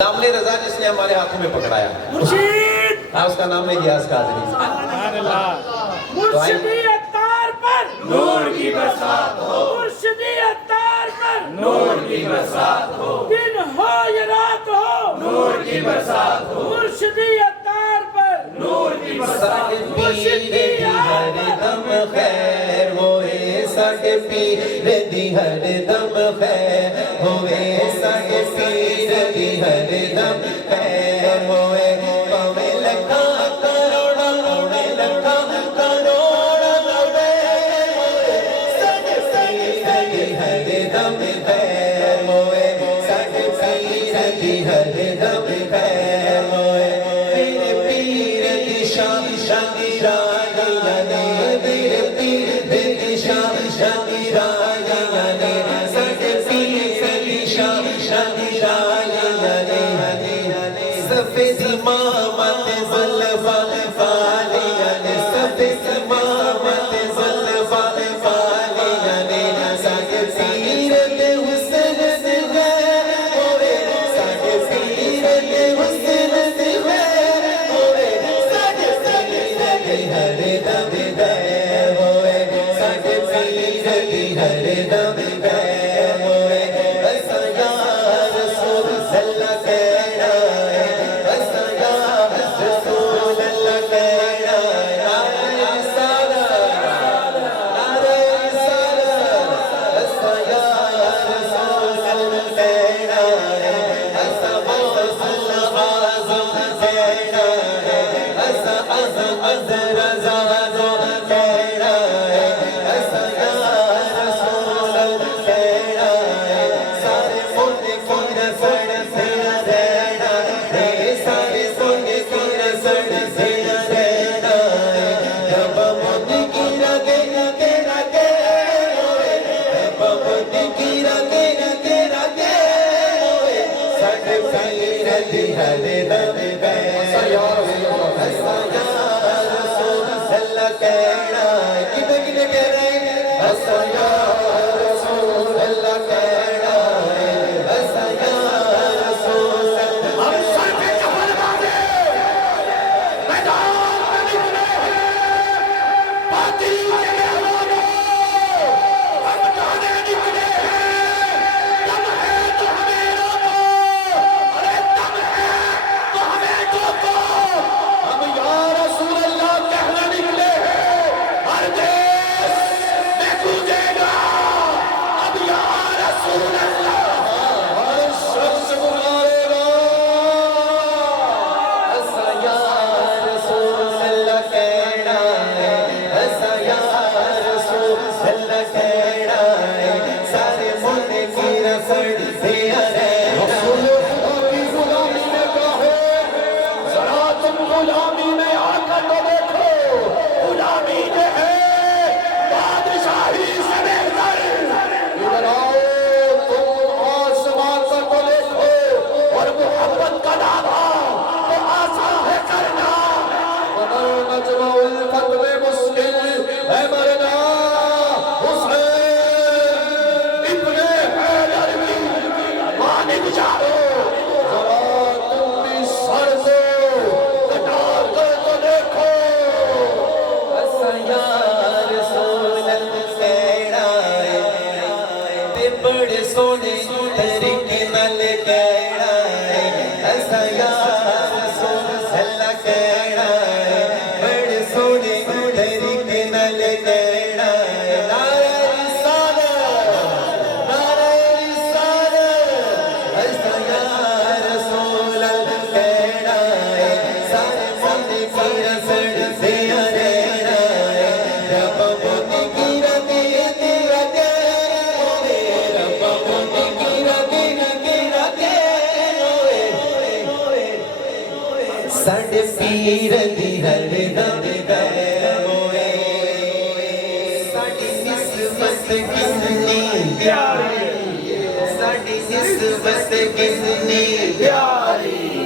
नामले रजा जिसने हमारे हाथों में पकड़ाया, मुर्शिद हाँ उसका नाम है गियास कादरी। मुर्शिदी अत्तार पर नूर की बरसात हो, मुर्शिदी अत्तार पर नूर की बरसात हो, दिन हो या रात हो नूर की बरसात हो, मुर्शिदी अत्तार पर नूर की बरसात हो। मुर्शिदी हर दम खैर होए, साडे पीर दी हर दम खैर होए, साडे पीर दी हर दम खैर होए। भावें लखा करोड़ा होवे, लखा करोड़ा होवे, साडे पीर दी हर दम खैर होए, साडे पीर दी हर दम खैर होए। मेरे पीर दी शान शानी रानिया ने, मेरे पीर दी शान शानी रानिया ने, साडे पीर दी शान शानी रानिया ने। सफेद इमामत ज़ुल्फ़ा वालिया ने, सफेद इमामत ज़ुल्फ़ा वालिया ने, साडे पीर दे हुस्न दे होए, साडे पीर दे हुस्न दे होए, साडे पीर दी हर दम खैर होए, साडे पीर दी हर दम खैर होए। असा या रसूल अल्लाह कहना है, असा या रसूल अल्लाह कहना है, नारे रिसालत, नारे रिसालत। असा या रसूल अल्लाह कहना है, असा गौसल आज़म कहना है, असा आज़म रज़ा कहना है, असा या रसूल अल्लाह कहना है। सारे मुल्क की नज़र से रहना है, सारे मुल्क की नज़र से रहना है। जब मुल्क की रगे रगे रगे होए, जब मुल्क की रगे रगे रगे होए, साडे पीर दी हर दम खैर। असा या रसूल अल्लाह कहना है, कितने कितने कह रहे हैं, असा या रसूल अल्लाह कहना है, असा या रसूल अल्लाह। हम सर पे कफन बांधे मैदान में निकले हैं, बातिल के मेहमानों हम जाने निकले हैं। दम है तो हमें रोको, अरे दम है तो हमें रोको। हम या रसूल अल्लाह कहने निकले हैं, हर देश में गूंजेगा अब या रसूल अल्लाह। हर शख्स पुकारेगा असा या रसूल अल्लाह कहना है, असा या रसूल अल्लाह कहना है। सारे मुल्क की रसड़ से रसूल खुदा की गुलामी में क्या है, जरा तुम गुलामी में आकर तो देखो। गुलामी जो है बादशाही से बेहतर। इधर आओ तुम आसमान पर तो देखो, और मोहब्बत का दावा तो आसान है करना, मगर मजमउल फत में मुश्किल है मरना। हुसैन इब्ने हैदर की मान गुजारो, जरा तुम भी सर से कटा कर तो देखो। असा या रसूल अल्लाह कहना है, ते बड़े सोने तरीके नाल कहना है। असा या रसूल अल्लाह कहना है, बड़े सोने तरीके नाल कहना है। नारे रिसालत, नारे रिसालत। असा या रसूल अल्लाह कहना है, सारे मुल्क की रसड़ से रहना है। रब मुल्क की रगे रगे होए, रब मुल्क की रगे रगे रगे होए, साडे पीर दी हर दम खैर होए। साडी निस्बत कितनी प्यारी, साडी निस्बत कितनी प्यारी।